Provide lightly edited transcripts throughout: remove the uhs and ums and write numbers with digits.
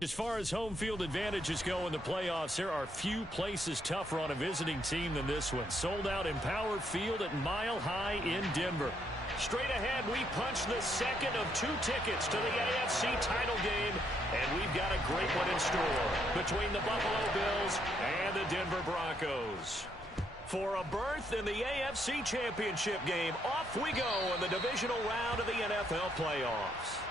As far as home field advantages go in the playoffs, there are few places tougher on a visiting team than this one. Sold out Empower Field at Mile High in Denver. Straight ahead, we punch the second of 2 tickets to the AFC title game, and we've got a great one in store between the Buffalo Bills and the Denver Broncos. For a berth in the AFC Championship game, off we go in the divisional round of the NFL playoffs.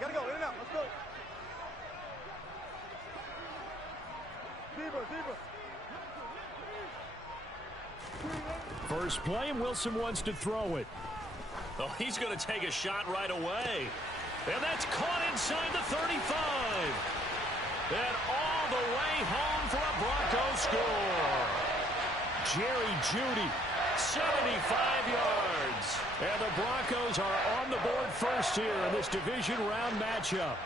Gotta go, in and out, let's go. Deeper. First play, and Wilson wants to throw it. Oh, he's going to take a shot right away. And that's caught inside the 35. And all the way home for a Broncos score. Jerry Jeudy, 75 yards. And the Broncos are on the board first here in this division round matchup.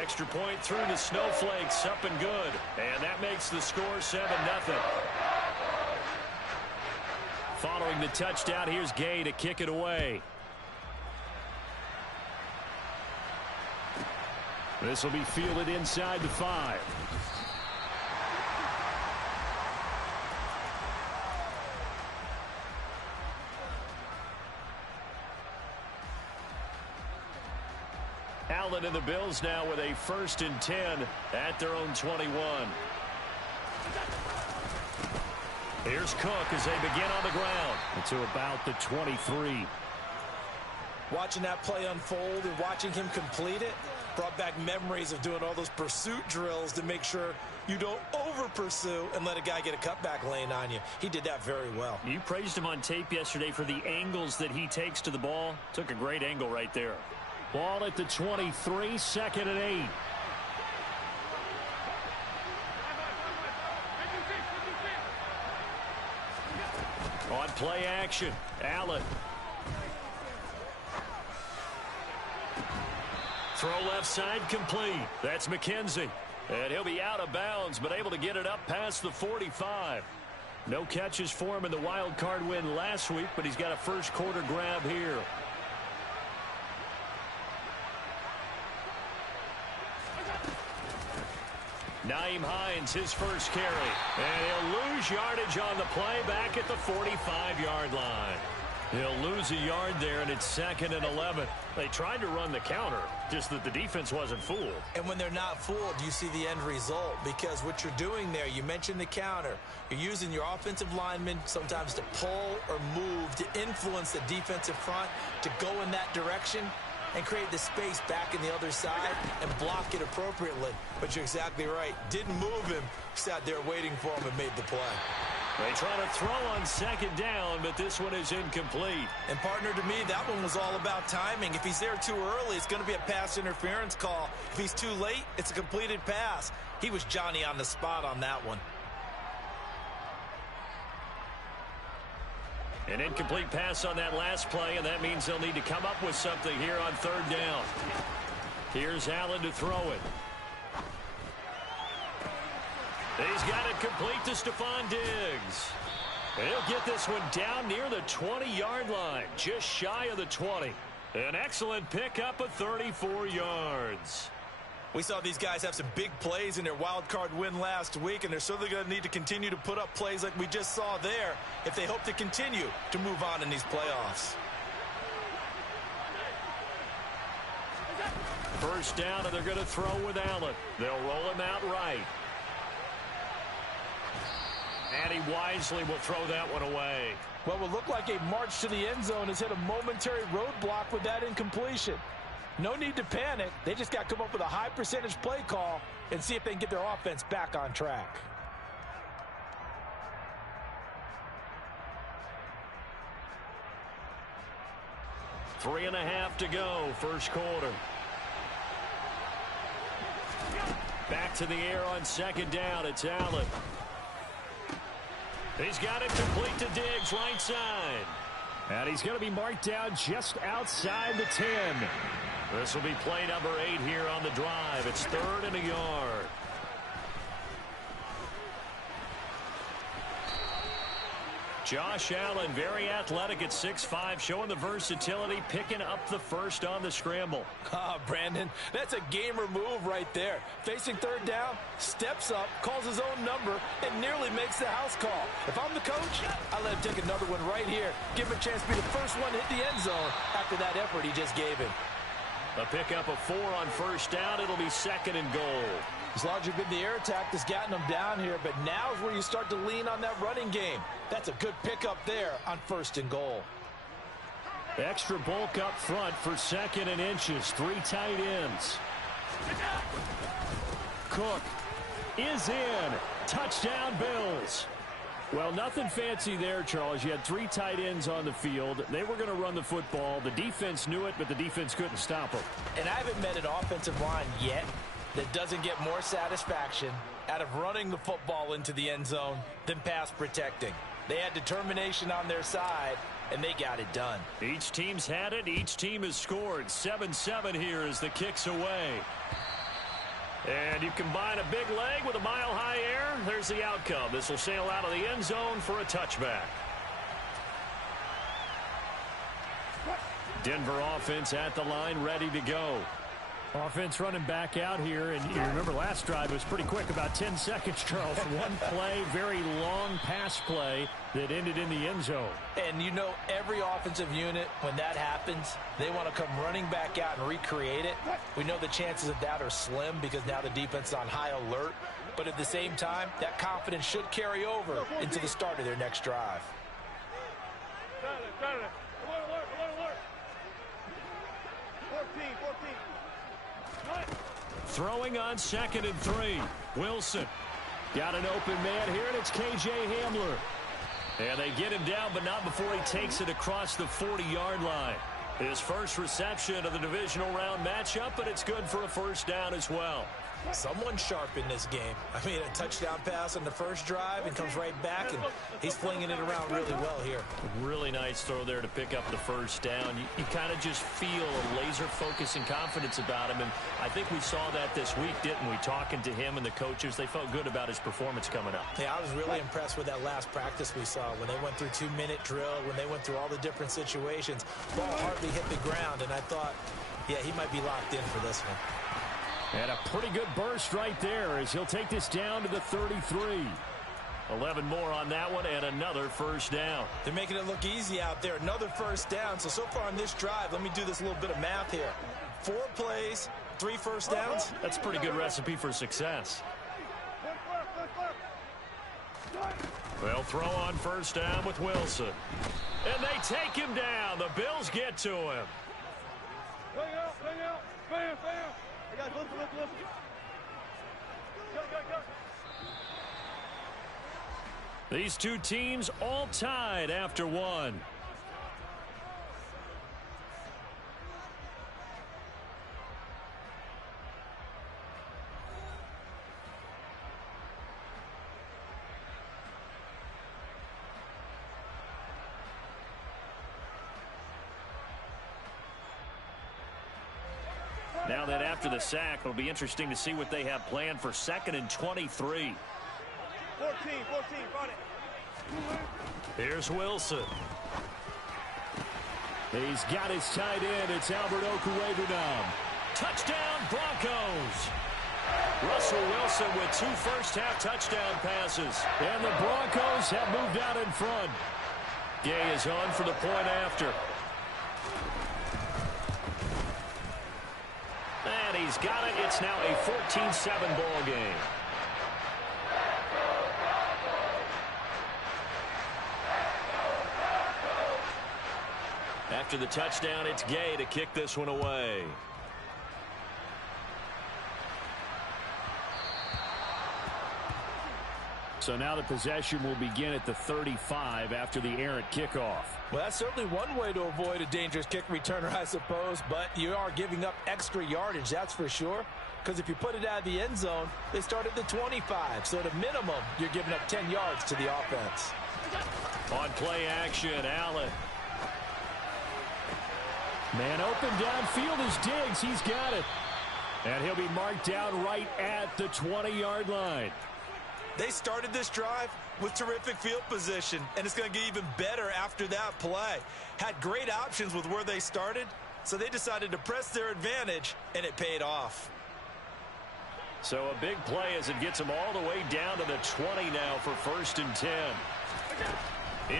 Extra point through the Snowflakes, up and good. And that makes the score 7-0. Following the touchdown, here's Gay to kick it away. This will be fielded inside the 5. Allen and the Bills now with a 1st and 10 at their own 21. Here's Cook as they begin on the ground to about the 23. Watching that play unfold and watching him complete it brought back memories of doing all those pursuit drills to make sure you don't over-pursue and let a guy get a cutback lane on you. He did that very well. You praised him on tape yesterday for the angles that he takes to the ball. Took a great angle right there. Ball at the 23, 2nd and 8. On play action, Allen. Throw left side complete. That's McKenzie. And he'll be out of bounds, but able to get it up past the 45. No catches for him in the wild card win last week, but he's got a first quarter grab here. Nyheim Hines, his first carry. And he'll lose yardage on the play back at the 45-yard line. He'll lose a yard there, and it's 2nd and 11. They tried to run the counter, just that the defense wasn't fooled. And when they're not fooled, you see the end result. Because what you're doing there, you mentioned the counter. You're using your offensive linemen sometimes to pull or move, to influence the defensive front, to go in that direction and create the space back in the other side and block it appropriately. But you're exactly right. Didn't move him. Sat there waiting for him and made the play. They try to throw on 2nd down, but this one is incomplete. And, partner, to me, that one was all about timing. If he's there too early, it's going to be a pass interference call. If he's too late, it's a completed pass. He was Johnny on the spot on that one. An incomplete pass on that last play, and that means they'll need to come up with something here on 3rd down. Here's Allen to throw it. He's got it complete to Stephon Diggs. He'll get this one down near the 20-yard line, just shy of the 20. An excellent pickup of 34 yards. We saw these guys have some big plays in their wild card win last week, and they're certainly going to need to continue to put up plays like we just saw there if they hope to continue to move on in these playoffs. First down, and they're going to throw with Allen. They'll roll him out right. And he wisely will throw that one away. Well, it will look like a march to the end zone has hit a momentary roadblock with that incompletion. No need to panic. They just got to come up with a high percentage play call and see if they can get their offense back on track. 3.5 to go, first quarter. Back to the air on second down. It's Allen. He's got it complete to Diggs, right side. And he's going to be marked down just outside the 10. This will be play number 8 here on the drive. It's 3rd and a yard. Josh Allen, very athletic at 6'5", showing the versatility, picking up the first on the scramble. Brandon, that's a gamer move right there. Facing third down, steps up, calls his own number, and nearly makes the house call. If I'm the coach, I let him take another one right here. Give him a chance to be the first one to hit the end zone after that effort he just gave him. A pickup of 4 on first down. It'll be 2nd and goal. It's largely been the air attack that's gotten them down here, but now is where you start to lean on that running game. That's a good pickup there on 1st and goal. Extra bulk up front for 2nd and inches. 3 tight ends. Cook is in. Touchdown, Bills. Well, nothing fancy there, Charles. You had 3 tight ends on the field. They were going to run the football. The defense knew it, but the defense couldn't stop them. And I haven't met an offensive line yet that doesn't get more satisfaction out of running the football into the end zone than pass protecting. They had determination on their side, and they got it done. Each team's had it. Each team has scored. 7-7 here as the kick's away. And you combine a big leg with a mile-high air, there's the outcome. This will sail out of the end zone for a touchback. Denver offense at the line, ready to go. Offense running back out here, and you remember last drive was pretty quick, about 10 seconds, Charles. One play, very long pass play that ended in the end zone. And you know every offensive unit, when that happens, they want to come running back out and recreate it. We know the chances of that are slim because now the defense is on high alert. But at the same time, that confidence should carry over into the start of their next drive. Alert. 14. Throwing on 2nd and 3. Wilson got an open man here, and it's K.J. Hamler. And they get him down, but not before he takes it across the 40-yard line. His first reception of the divisional round matchup, but it's good for a first down as well. Someone sharp in this game. I mean, a touchdown pass on the first drive and comes right back, and he's flinging it around really well here. Really nice throw there to pick up the first down. You kind of just feel a laser focus and confidence about him, and I think we saw that this week, didn't we? Talking to him and the coaches, they felt good about his performance coming up. Yeah, I was really impressed with that last practice we saw when they went through 2-minute drill, when they went through all the different situations. Ball hardly hit the ground, and I thought, yeah, he might be locked in for this one. And a pretty good burst right there as he'll take this down to the 33. 11 more on that one and another first down. They're making it look easy out there. Another first down. So far on this drive, let me do this little bit of math here. 4 plays, 3 first downs. That's a pretty good recipe for success. They'll throw on first down with Wilson. And they take him down. The Bills get to him. Bang out. Bam. Guys, listen. Go. These two teams all tied after 1. Now that after the sack, it'll be interesting to see what they have planned for 2nd and 23. 14, got it. Here's Wilson. He's got his tight end. It's Albert Okwuegbunam. Touchdown, Broncos. Russell Wilson with 2 first-half touchdown passes. And the Broncos have moved out in front. Gay is on for the point after. And he's got it. It's now a 14-7 ball game. After the touchdown, it's Gay to kick this one away. So now the possession will begin at the 35 after the errant kickoff. Well, that's certainly one way to avoid a dangerous kick returner, I suppose, but you are giving up extra yardage, that's for sure. Because if you put it out of the end zone, they start at the 25. So at a minimum, you're giving up 10 yards to the offense. On play action, Allen. Man open downfield is Diggs. He's got it. And he'll be marked down right at the 20-yard line. They started this drive with terrific field position, and it's going to get even better after that play. Had great options with where they started, so they decided to press their advantage, and it paid off. So a big play as it gets them all the way down to the 20 now for 1st and 10.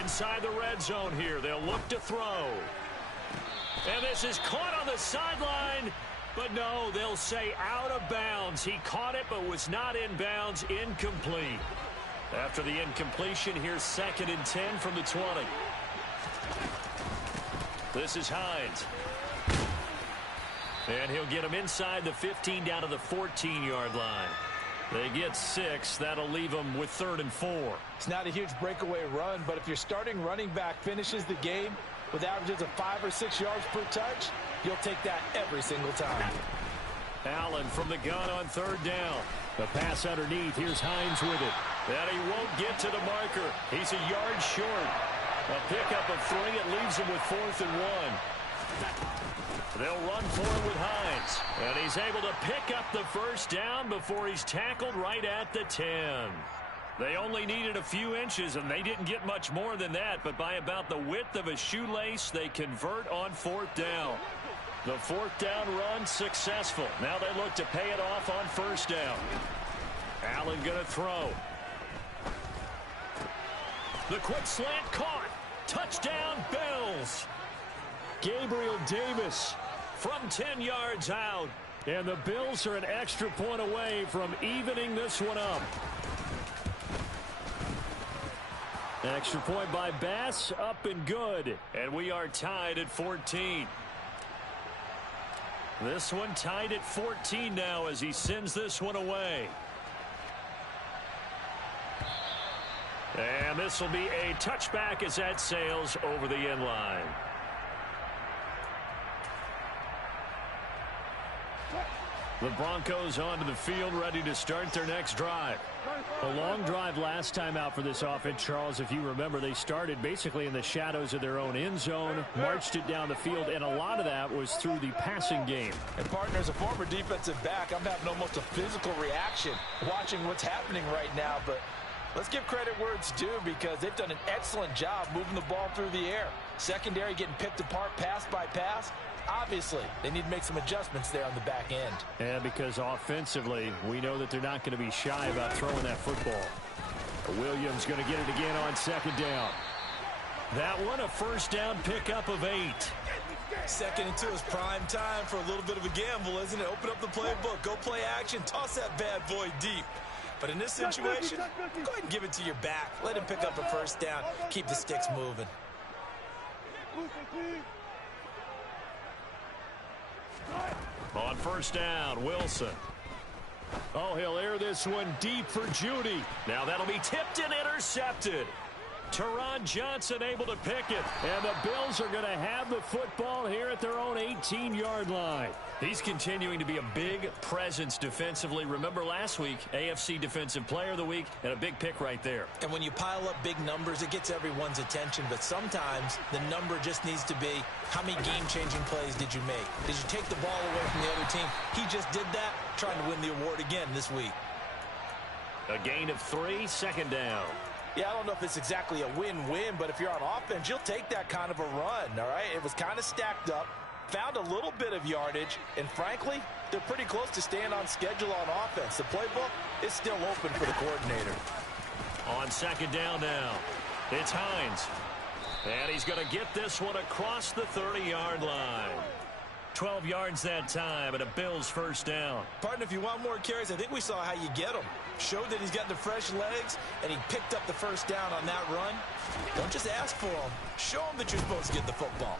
Inside the red zone here, they'll look to throw. And this is caught on the sideline. But no, they'll say out of bounds. He caught it but was not in bounds. Incomplete. After the incompletion, here's 2nd and 10 from the 20. This is Hines. And he'll get him inside the 15 down to the 14-yard line. They get 6. That'll leave them with 3rd and 4. It's not a huge breakaway run, but if your starting running back finishes the game with averages of 5 or 6 yards per touch, you'll take that every single time. Allen from the gun on 3rd down. The pass underneath. Here's Hines with it. And he won't get to the marker. He's a yard short. A pickup of 3. It leaves him with 4th and 1. They'll run for it with Hines. And he's able to pick up the 1st down before he's tackled right at the 10. They only needed a few inches, and they didn't get much more than that. But by about the width of a shoelace, they convert on 4th down. The 4th down run successful. Now they look to pay it off on 1st down. Allen going to throw. The quick slant caught. Touchdown, Bills. Gabriel Davis from 10 yards out. And the Bills are an extra point away from evening this one up. Extra point by Bass, up and good. And we are tied at 14. This one tied at 14 now as he sends this one away. And this will be a touchback as that sails over the end line. The Broncos onto the field, ready to start their next drive. A long drive last time out for this offense, Charles. If you remember, they started basically in the shadows of their own end zone, marched it down the field, and a lot of that was through the passing game. And, partner, as a former defensive back, I'm having almost a physical reaction watching what's happening right now. But let's give credit where it's due because they've done an excellent job moving the ball through the air. Secondary getting picked apart pass by pass. Obviously, they need to make some adjustments there on the back end. And because offensively, we know that they're not going to be shy about throwing that football. Williams going to get it again on 2nd down. That one, a 1st down pickup of 8. 2nd and 2 is prime time for a little bit of a gamble, isn't it? Open up the playbook, go play action, toss that bad boy deep. But in this situation, go ahead and give it to your back. Let him pick up a 1st down. Keep the sticks moving. On 1st down, Wilson. Oh, he'll air this one deep for Judy. Now that'll be tipped and intercepted. Teron Johnson able to pick it. And the Bills are going to have the football here at their own 18-yard line. He's continuing to be a big presence defensively. Remember last week, AFC Defensive Player of the Week, and a big pick right there. And when you pile up big numbers, it gets everyone's attention. But sometimes the number just needs to be, how many game-changing plays did you make? Did you take the ball away from the other team? He just did that, trying to win the award again this week. A gain of 3, 2nd down. Yeah, I don't know if it's exactly a win-win, but if you're on offense, you'll take that kind of a run, all right? It was kind of stacked up, found a little bit of yardage, and frankly, they're pretty close to staying on schedule on offense. The playbook is still open for the coordinator. On 2nd down now, it's Hines. And he's going to get this one across the 30-yard line. 12 yards that time, and a Bills 1st down. Partner, if you want more carries, I think we saw how you get them. Showed that he's got the fresh legs, and he picked up the 1st down on that run. Don't just ask for him. Show him that you're supposed to get the football.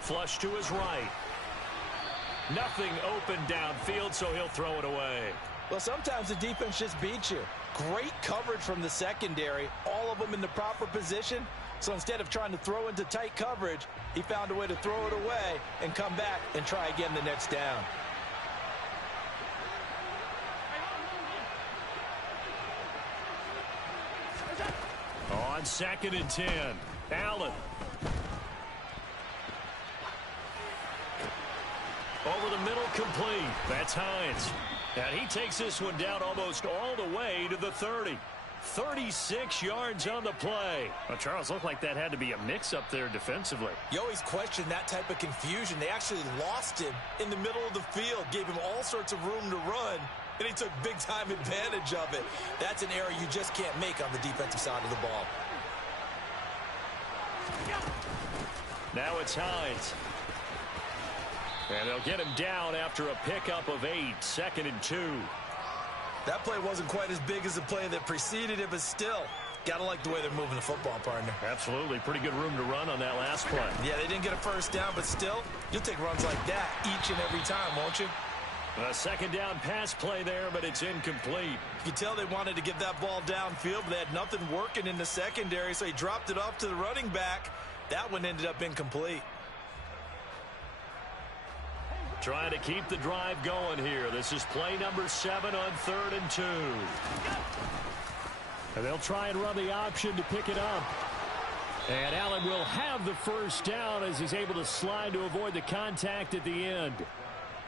Flush to his right. Nothing open downfield, so he'll throw it away. Well, sometimes the defense just beats you. Great coverage from the secondary, all of them in the proper position. So instead of trying to throw into tight coverage, he found a way to throw it away and come back and try again the next down. On 2nd and 10, Allen. Over the middle, complete. That's Hines. And he takes this one down almost all the way to the 30. 36 yards on the play. Well, Charles, looked like that had to be a mix-up there defensively. You always question that type of confusion. They actually lost him in the middle of the field, gave him all sorts of room to run, and he took big-time advantage of it. That's an error you just can't make on the defensive side of the ball. Now it's Hines. And they'll get him down after a pickup of 8, 2nd and 2. That play wasn't quite as big as the play that preceded it, but still, got to like the way they're moving the football, partner. Absolutely. Pretty good room to run on that last play. Yeah, they didn't get a first down, but still, you'll take runs like that each and every time, won't you? A 2nd down pass play there, but it's incomplete. You can tell they wanted to get that ball downfield, but they had nothing working in the secondary, so he dropped it off to the running back. That one ended up incomplete. Trying to keep the drive going here. This is play number 7 on 3rd and 2. And they'll try and run the option to pick it up. And Allen will have the first down as he's able to slide to avoid the contact at the end.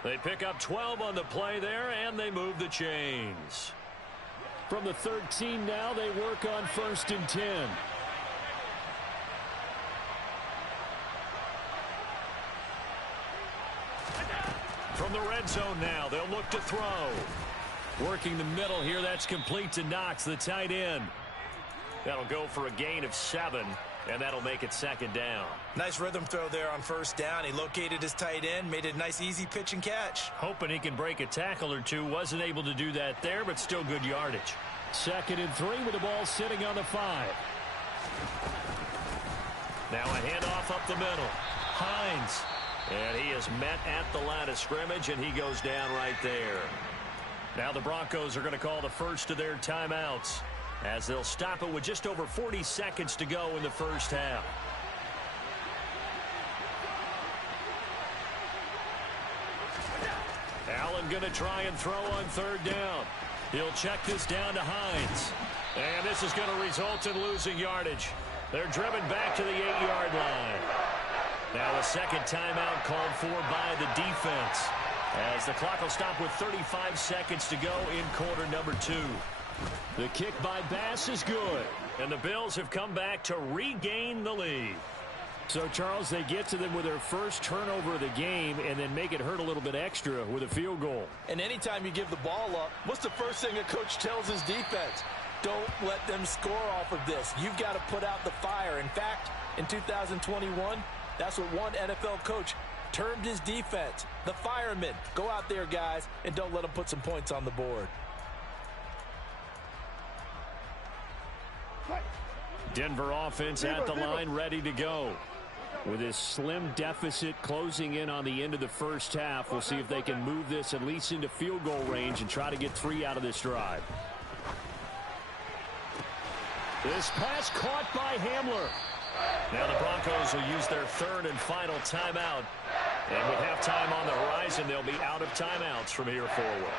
They pick up 12 on the play there, and they move the chains. From the 13 now, they work on 1st and 10. From the red zone now, they'll look to throw. Working the middle here, that's complete to Knox, the tight end. That'll go for a gain of 7, and that'll make it 2nd down. Nice rhythm throw there on 1st down. He located his tight end, made it a nice easy pitch and catch. Hoping he can break a tackle or two. Wasn't able to do that there, but still good yardage. 2nd and 3 with the ball sitting on the 5. Now a handoff up the middle. Hines. And he is met at the line of scrimmage, and he goes down right there. Now the Broncos are going to call the first of their timeouts as they'll stop it with just over 40 seconds to go in the first half. Allen going to try and throw on 3rd down. He'll check this down to Hines. And this is going to result in losing yardage. They're driven back to the 8-yard line. Now a 2nd timeout called for by the defense as the clock will stop with 35 seconds to go in quarter number 2. The kick by Bass is good, and the Bills have come back to regain the lead. So, Charles, they get to them with their first turnover of the game and then make it hurt a little bit extra with a field goal. And anytime you give the ball up, what's the first thing a coach tells his defense? Don't let them score off of this. You've got to put out the fire. In fact, in 2021, that's what one NFL coach termed his defense, the firemen. Go out there, guys, and don't let them put some points on the board. Denver offense at the line, ready to go. With this slim deficit closing in on the end of the first half, we'll see if they can move this at least into field goal range and try to get 3 out of this drive. This pass caught by Hamler. Now the Broncos will use their 3rd and final timeout. And with halftime on the horizon, they'll be out of timeouts from here forward.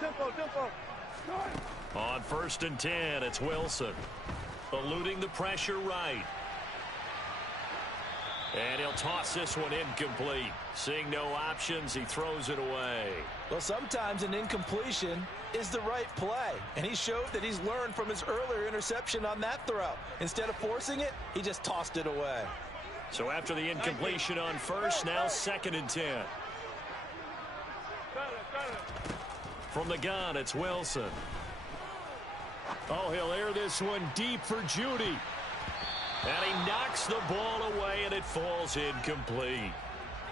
Tempo. On 1st and 10, it's Wilson. Eluding the pressure right. And he'll toss this one incomplete. Seeing no options, he throws it away. Well, sometimes an incompletion is the right play. And he showed that he's learned from his earlier interception on that throw. Instead of forcing it, he just tossed it away. So after the incompletion on 1st, now 2nd and 10. From the gun, it's Wilson. Oh, he'll air this one deep for Judy. And he knocks the ball away, and it falls incomplete.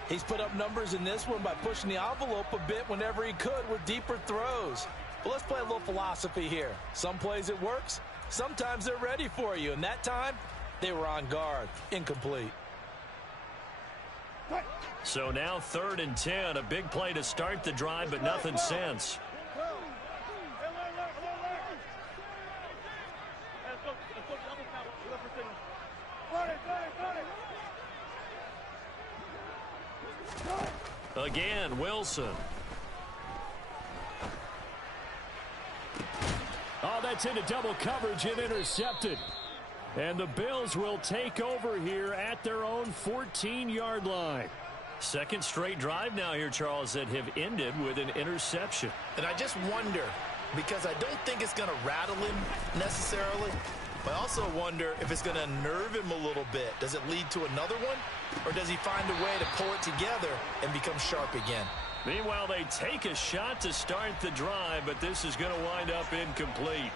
He's put up numbers in this one by pushing the envelope a bit whenever he could with deeper throws. But let's play a little philosophy here. Some plays it works. Sometimes they're ready for you. And that time, they were on guard. Incomplete. So now 3rd and 10, a big play to start the drive, but nothing since. Again, Wilson. Oh, that's into double coverage and intercepted. And the Bills will take over here at their own 14-yard line. Second straight drive now here, Charles, that have ended with an interception. And I just wonder, because I don't think it's going to rattle him necessarily, but I also wonder if it's going to nerve him a little bit. Does it lead to another one, or does he find a way to pull it together and become sharp again? Meanwhile, they take a shot to start the drive, but this is going to wind up incomplete.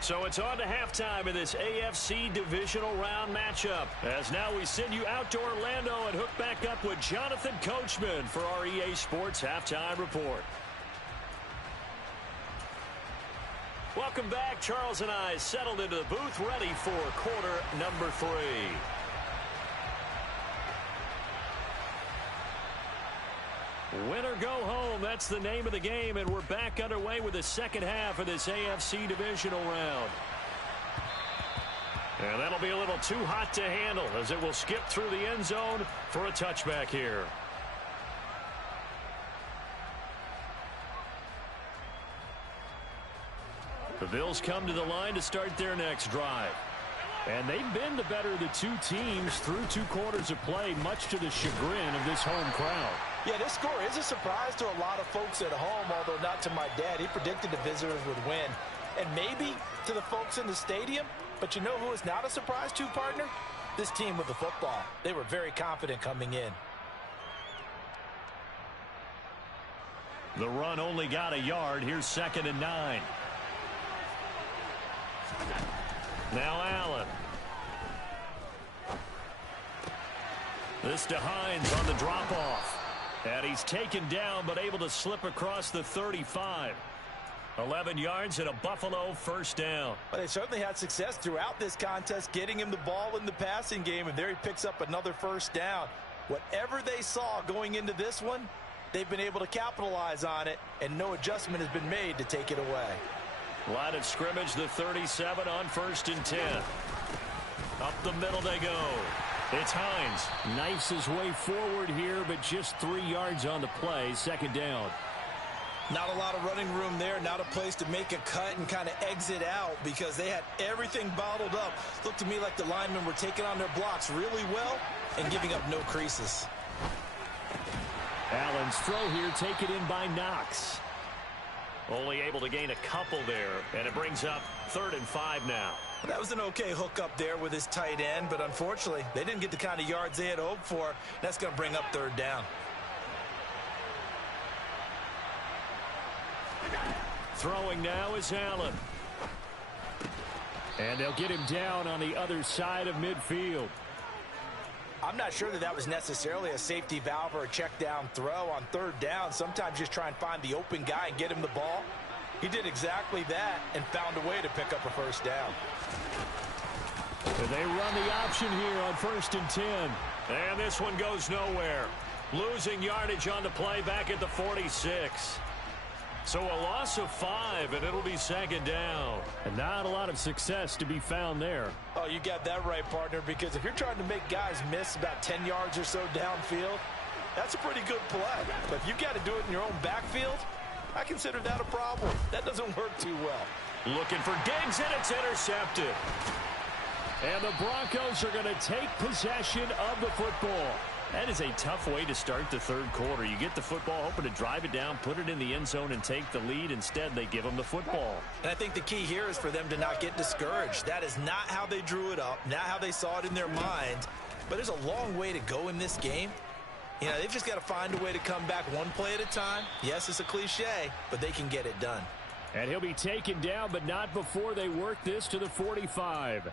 So it's on to halftime in this AFC divisional round matchup. As now we send you out to Orlando and hook back up with Jonathan Coachman for our EA Sports Halftime Report. Welcome back. Charles and I settled into the booth ready for quarter number 3. Win or go home, that's the name of the game, and we're back underway with the second half of this AFC divisional round. And that'll be a little too hot to handle as it will skip through the end zone for a touchback here. The Bills come to the line to start their next drive. And they've been the better of the two teams through 2 quarters of play, much to the chagrin of this home crowd. Yeah, this score is a surprise to a lot of folks at home, although not to my dad. He predicted the visitors would win. And maybe to the folks in the stadium. But you know who is not a surprise to, partner? This team with the football. They were very confident coming in. The run only got a yard. Here's 2nd and 9. Now Allen. This to Hines on the drop-off. And he's taken down but able to slip across the 35. 11 yards and a Buffalo first down. Well, they certainly had success throughout this contest getting him the ball in the passing game, and there he picks up another first down. Whatever they saw going into this one, they've been able to capitalize on it, and no adjustment has been made to take it away. Line of scrimmage, the 37 on 1st and 10. Up the middle they go. It's Hines. Knifes his way forward here, but just 3 yards on the play. 2nd down. Not a lot of running room there. Not a place to make a cut and kind of exit out because they had everything bottled up. Looked to me like the linemen were taking on their blocks really well and giving up no creases. Allen's throw here taken in by Knox. Only able to gain a couple there, and it brings up 3rd and 5 now. That was an okay hook up there with his tight end, but unfortunately, they didn't get the kind of yards they had hoped for. That's going to bring up 3rd down. Throwing now is Allen. And they'll get him down on the other side of midfield. I'm not sure that was necessarily a safety valve or a check down throw on 3rd down. Sometimes just try and find the open guy and get him the ball. He did exactly that and found a way to pick up a first down. And they run the option here on 1st and 10. And this one goes nowhere. Losing yardage on the play back at the 46. So a loss of 5, and it'll be 2nd down. And not a lot of success to be found there. Oh, you got that right, partner, because if you're trying to make guys miss about 10 yards or so downfield, that's a pretty good play. But if you've got to do it in your own backfield, I consider that a problem. That doesn't work too well. Looking for Diggs, and it's intercepted. And the Broncos are going to take possession of the football. That is a tough way to start the 3rd quarter. You get the football, hoping to drive it down, put it in the end zone, and take the lead. Instead, they give them the football. And I think the key here is for them to not get discouraged. That is not how they drew it up, not how they saw it in their mind. But there's a long way to go in this game. You know, they've just got to find a way to come back one play at a time. Yes, it's a cliche, but they can get it done. And he'll be taken down, but not before they work this to the 45.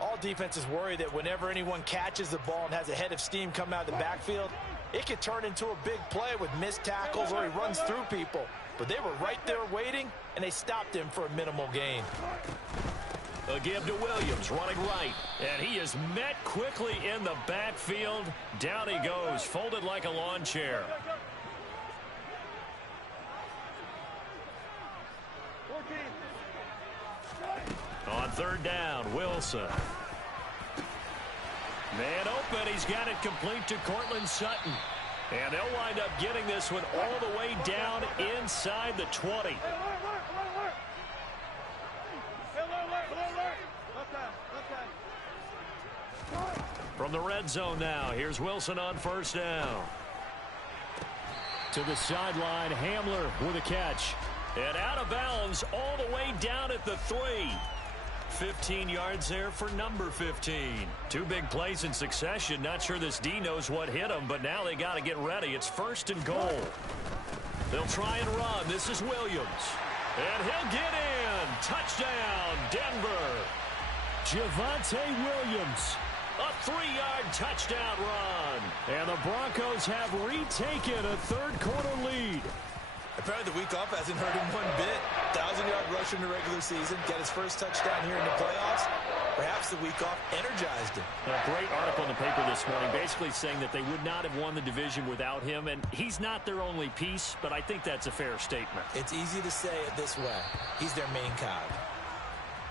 All defenses worry that whenever anyone catches the ball and has a head of steam come out of the backfield, it could turn into a big play with missed tackles or he runs through people. But they were right there waiting, and they stopped him for a minimal gain. A give to Williams, running right. And he is met quickly in the backfield. Down he goes, folded like a lawn chair. 14. On third down, Wilson. Man open, he's got it complete to Cortland Sutton. And they'll wind up getting this one all the way down inside the 20. From the red zone now, here's Wilson on first down. To the sideline, Hamler with a catch. And out of bounds all the way down at the 3. 15 yards there for number 15. Two big plays in succession. Not sure this D knows what hit him, but now they got to get ready. It's first and goal. They'll try and run. This is Williams. And he'll get in. Touchdown, Denver. Javonte Williams. A 3-yard touchdown run. And the Broncos have retaken a third-quarter lead. Apparently the week off hasn't hurt him one bit. 1,000-yard rusher in the regular season. Get his first touchdown here in the playoffs. Perhaps the week off energized him. A great article in the paper this morning basically saying that they would not have won the division without him. And he's not their only piece, but I think that's a fair statement. It's easy to say it this way. He's their main cog.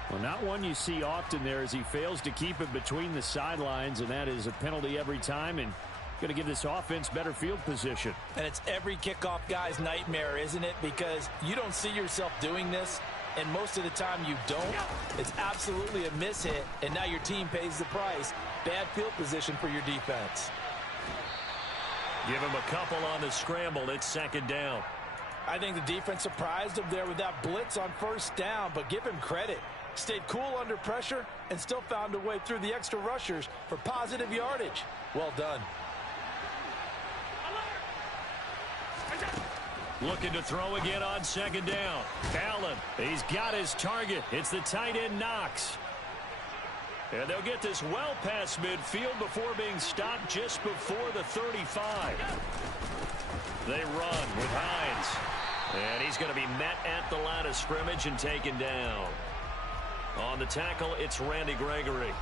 Well, not one you see often there as he fails to keep it between the sidelines, and that is a penalty every time, and going to give this offense better field position. And it's every kickoff guy's nightmare, isn't it? Because you don't see yourself doing this, and most of the time you don't. It's absolutely a mishit, and now your team pays the price. Bad field position for your defense. Give him a couple on the scramble. It's second down. I think the defense surprised him there with that blitz on first down, but give him credit. Stayed cool under pressure and still found a way through the extra rushers for positive yardage. Well done. Looking to throw again on second down. Allen, he's got his target. It's the tight end Knox. And they'll get this well past midfield before being stopped just before the 35. They run with Hines. And he's going to be met at the line of scrimmage and taken down. On the tackle, it's Randy Gregory.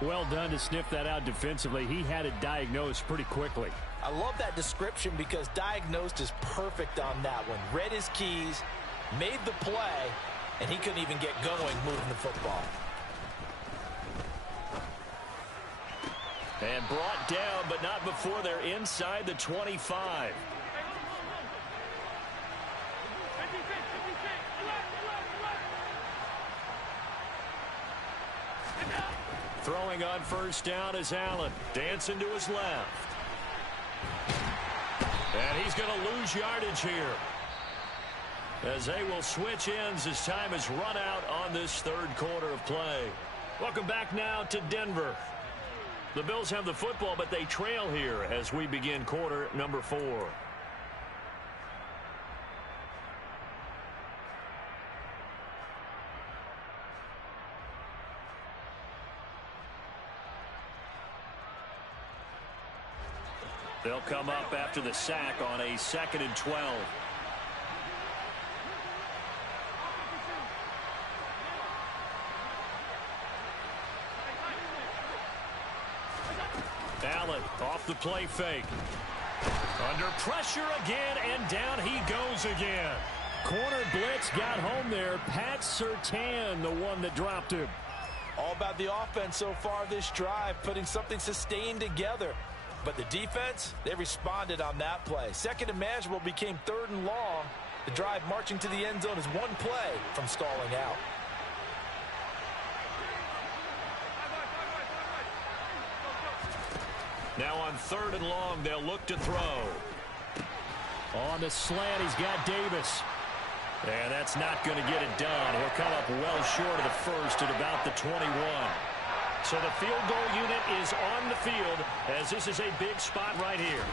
Well done to sniff that out defensively. He had it diagnosed pretty quickly. I love that description because diagnosed is perfect on that one. Read his keys, made the play, and he couldn't even get going moving the football. And brought down, but not before they're inside the 25. Throwing on first down is Allen. Dancing to his left. And he's going to lose yardage here. As they will switch ends as time is run out on this third quarter of play. Welcome back now to Denver. The Bills have the football, but they trail here as we begin quarter number 4. They'll come up after the sack on a 2nd and 12. Allen off the play fake. Under pressure again, and down he goes again. Corner blitz got home there. Pat Surtain, the one that dropped him. All about the offense so far this drive, putting something sustained together. But the defense, they responded on that play. Second and manageable became 3rd and long. The drive marching to the end zone is one play from stalling out. Now on 3rd and long, they'll look to throw. On the slant, he's got Davis. And that's not going to get it done. He'll come up well short of the first at about the 21. So the field goal unit is on the field as this is a big spot right here.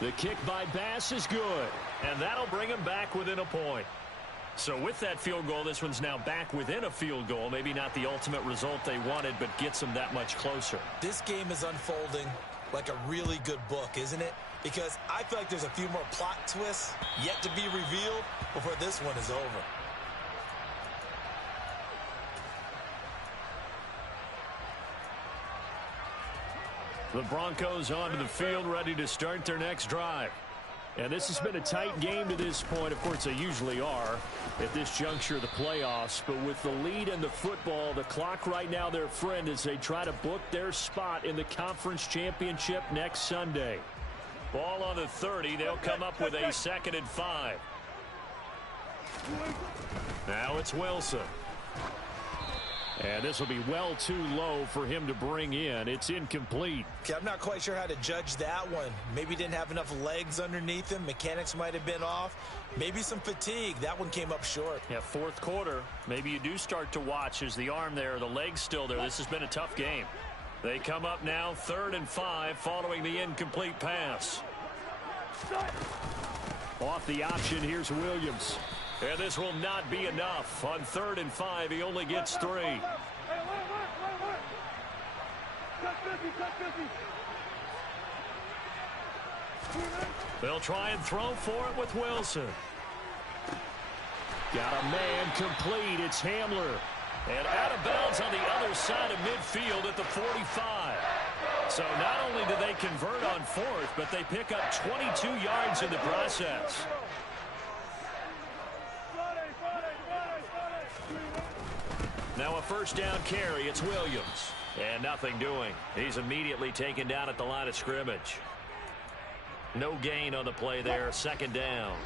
The kick by Bass is good, and that'll bring him back within a point. So with that field goal, this one's now back within a field goal. Maybe not the ultimate result they wanted, but gets them that much closer. This game is unfolding like a really good book, isn't it? Because I feel like there's a few more plot twists yet to be revealed before this one is over. The Broncos onto the field, ready to start their next drive. And this has been a tight game to this point. Of course, they usually are at this juncture of the playoffs. But with the lead in the football, the clock right now their friend as they try to book their spot in the conference championship next Sunday. Ball on the 30. They'll come up with a 2nd and 5. Now it's Wilson. And this will be well too low for him to bring in. It's incomplete. Okay, I'm not quite sure how to judge that one. Maybe didn't have enough legs underneath him. Mechanics might have been off. Maybe some fatigue. That one came up short. Yeah, 4th quarter. Maybe you do start to watch as the arm there, the leg's still there. This has been a tough game. They come up now 3rd and 5 following the incomplete pass. Off the option, here's Williams. And this will not be enough. On 3rd and 5, he only gets 3. They'll try and throw for it with Wilson. Got a man complete. It's Hamler. And out of bounds on the other side of midfield at the 45. So not only do they convert on 4th, but they pick up 22 yards in the process. Now a 1st down carry. It's Williams. And nothing doing. He's immediately taken down at the line of scrimmage. No gain on the play there. 2nd down.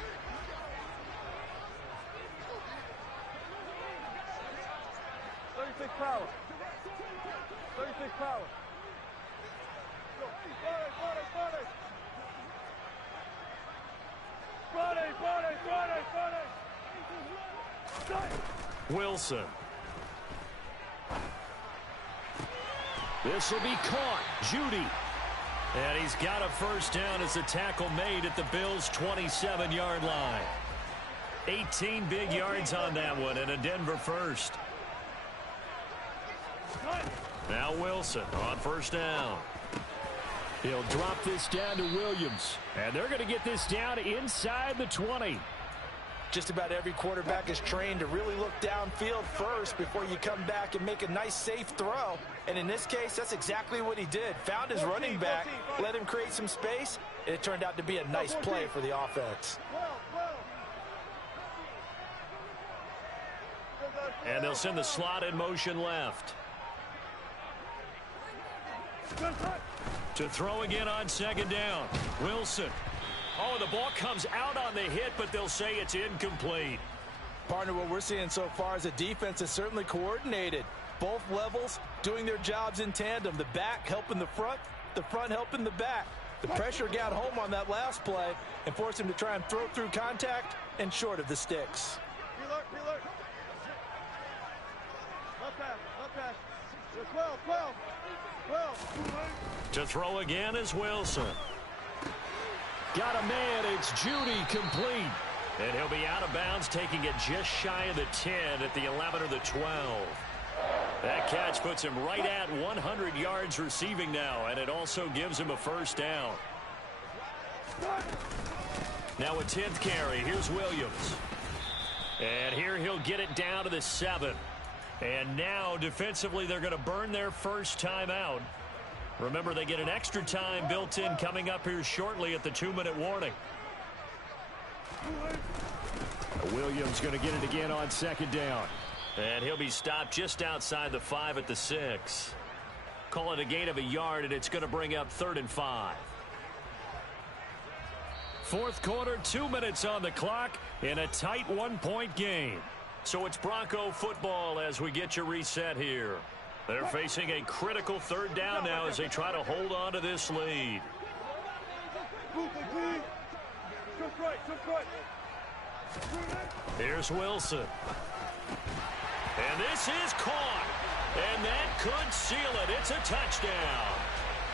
Power. 36 power. Wilson. This will be caught. Judy. And he's got a 1st down as the tackle made at the Bills' 27-yard line. 18 big yards on that one and a Denver 1st. Now Wilson on 1st down. He'll drop this down to Williams. And they're going to get this down inside the 20. Just about every quarterback is trained to really look downfield first before you come back and make a nice, safe throw. And in this case, that's exactly what he did. Found his running back, let him create some space, and it turned out to be a nice play for the offense. And they'll send the slot in motion left. To throw again on 2nd down. Wilson. Oh, the ball comes out on the hit, but they'll say it's incomplete. Partner, what we're seeing so far is a defense is certainly coordinated. Both levels doing their jobs in tandem. The back helping the front helping the back. The pressure got home on that last play and forced him to try and throw through contact and short of the sticks. Not pass. 12. To throw again is Wilson. Got a man. It's Judy complete. And he'll be out of bounds, taking it just shy of the 10 at the 11 or the 12. That catch puts him right at 100 yards receiving now, and it also gives him a 1st down. Now a 10th carry. Here's Williams. And here he'll get it down to the 7. And now defensively they're going to burn their 1st time out. Remember, they get an extra time built in coming up here shortly at the 2-minute warning. Williams going to get it again on 2nd down. And he'll be stopped just outside the 5 at the 6. Call it a gain of a yard, and it's going to bring up 3rd and 5. 4th quarter, 2 minutes on the clock in a tight 1-point game. So it's Bronco football as we get your reset here. They're facing a critical 3rd down now as they try to hold on to this lead. Here's Wilson. And this is caught. And that could seal it. It's a touchdown.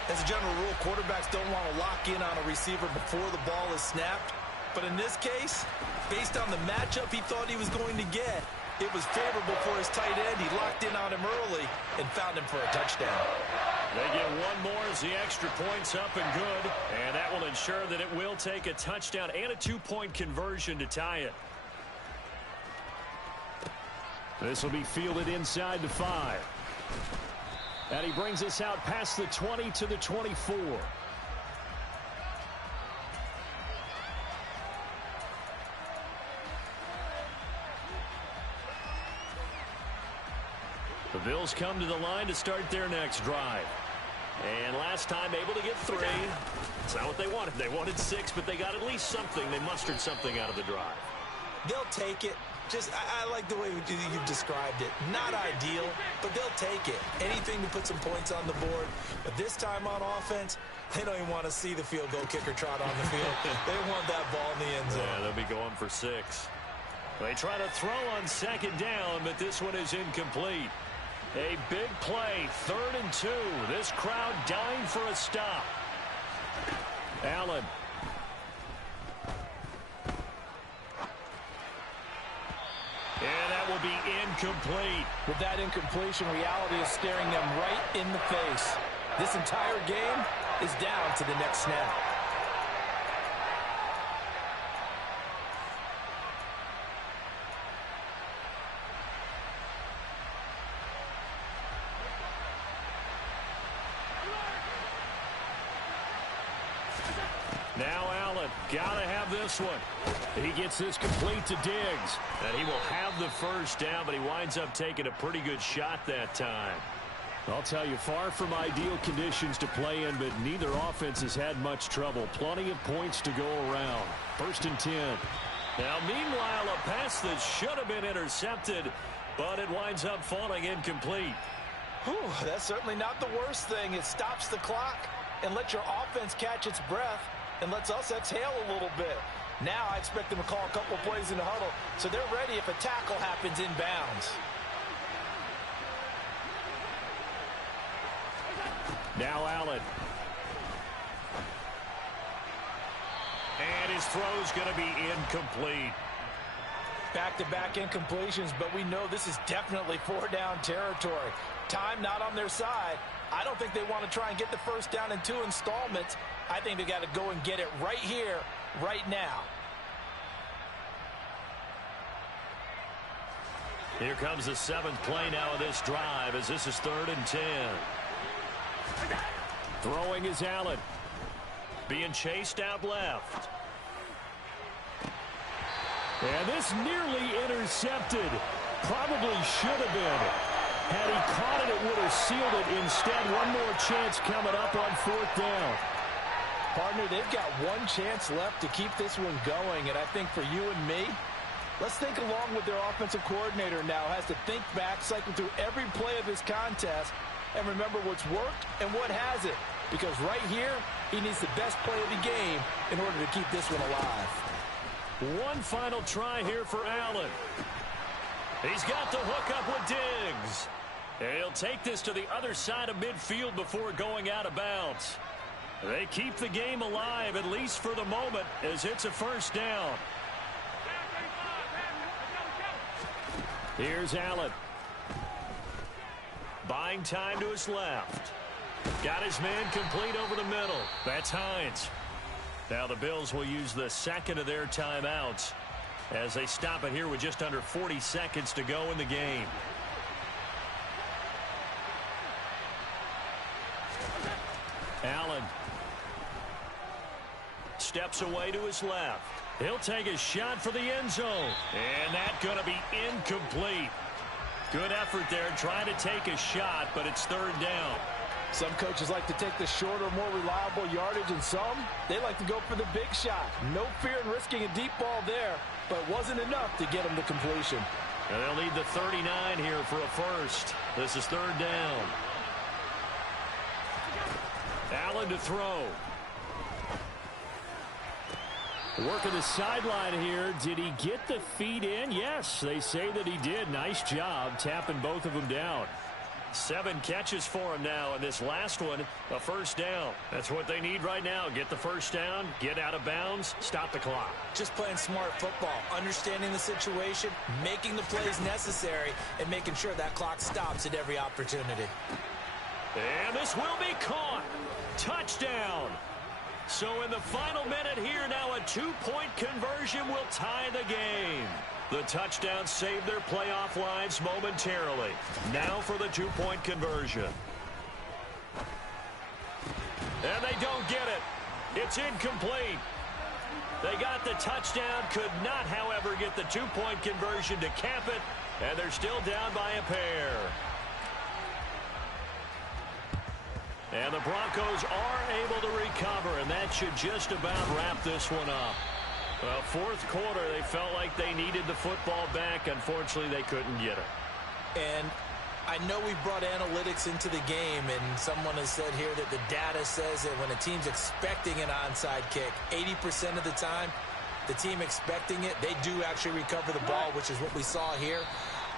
As a general rule, quarterbacks don't want to lock in on a receiver before the ball is snapped. But in this case, based on the matchup he thought he was going to get, it was favorable for his tight end. He locked in on him early and found him for a touchdown. They get one more as the extra point's up and good. And that will ensure that it will take a touchdown and a 2-point conversion to tie it. This will be fielded inside the 5. And he brings us out past the 20 to the 24. The Bills come to the line to start their next drive. And last time able to get 3. It's not what they wanted. They wanted 6, but they got at least something. They mustered something out of the drive. They'll take it. I like the way you've described it. Not ideal, but they'll take it. Anything to put some points on the board. But this time on offense, they don't even want to see the field goal kicker trot on the field. They want that ball in the end zone. Yeah, they'll be going for 6. They try to throw on second down, but this one is incomplete. A big play, 3rd and 2. This crowd dying for a stop. Allen. And that will be incomplete. With that incompletion, reality is staring them right in the face. This entire game is down to the next snap. Now Allen, gotta have this one. He gets this complete to Diggs. And he will have the first down, but he winds up taking a pretty good shot that time. I'll tell you, far from ideal conditions to play in, but neither offense has had much trouble. Plenty of points to go around. 1st and 10. Now, meanwhile, a pass that should have been intercepted, but it winds up falling incomplete. Whew, that's certainly not the worst thing. It stops the clock and lets your offense catch its breath and lets us exhale a little bit. Now I expect them to call a couple plays in the huddle so they're ready if a tackle happens inbounds. Now Allen. And his throw's going to be incomplete. Back-to-back incompletions, but we know this is definitely 4-down territory. Time not on their side. I don't think they want to try and get the first down in 2 installments. I think they got to go and get it right here, right now. Here comes the 7th play now of this drive as this is 3rd and 10. Throwing is Allen. Being chased out left. And this nearly intercepted. Probably should have been. Had he caught it, it would have sealed it. Instead, one more chance coming up on 4th down. Partner, they've got one chance left to keep this one going, and I think for you and me, let's think along with their offensive coordinator now. Has to think back, cycle through every play of this contest, and remember what's worked and what hasn't. Because right here, he needs the best play of the game in order to keep this one alive. One final try here for Allen. He's got the hook up with Diggs. And he'll take this to the other side of midfield before going out of bounds. They keep the game alive, at least for the moment, as it's a first down. Here's Allen. Buying time to his left. Got his man complete over the middle. That's Hines. Now the Bills will use the 2nd of their timeouts as they stop it here with just under 40 seconds to go in the game. Allen steps away to his left. He'll take a shot for the end zone. And that's going to be incomplete. Good effort there trying to take a shot, but it's 3rd down. Some coaches like to take the shorter, more reliable yardage, and some, they like to go for the big shot. No fear in risking a deep ball there, but it wasn't enough to get them to completion. And they'll need the 39 here for a first. This is 3rd down. Allen to throw. Working the sideline here. Did he get the feet in? Yes, they say that he did. Nice job tapping both of them down. 7 catches for him now, and this last one, a first down. That's what they need right now. Get the first down, get out of bounds, stop the clock. Just playing smart football, understanding the situation, making the plays necessary, and making sure that clock stops at every opportunity. And this will be caught. Touchdown. So in the final minute here now, a 2-point conversion will tie the game. The touchdown saved their playoff lives momentarily. Now for the 2-point conversion. And they don't get it. It's incomplete. They got the touchdown, could not, however, get the two-point conversion to cap it, and they're still down by a pair. And the Broncos are able to recover, and that should just about wrap this one up. Well, fourth quarter, they felt like they needed the football back. Unfortunately, they couldn't get it. And I know we brought analytics into the game, and someone has said here that the data says that when a team's expecting an onside kick, 80% of the time, the team expecting it, they do actually recover the ball, which is what we saw here.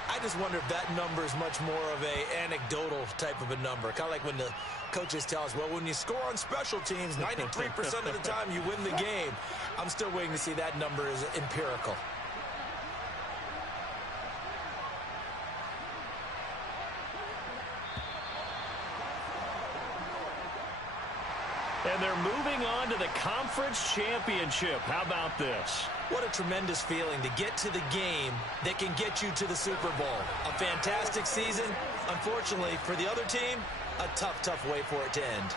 I just wonder if that number is much more of a anecdotal type of a number. Kind of like when the coaches tell us, well, when you score on special teams, 93% of the time you win the game. I'm still waiting to see that number is empirical. And they're moving on to the conference championship. How about this? What a tremendous feeling to get to the game that can get you to the Super Bowl. A fantastic season. Unfortunately, for the other team, a tough, tough way for it to end.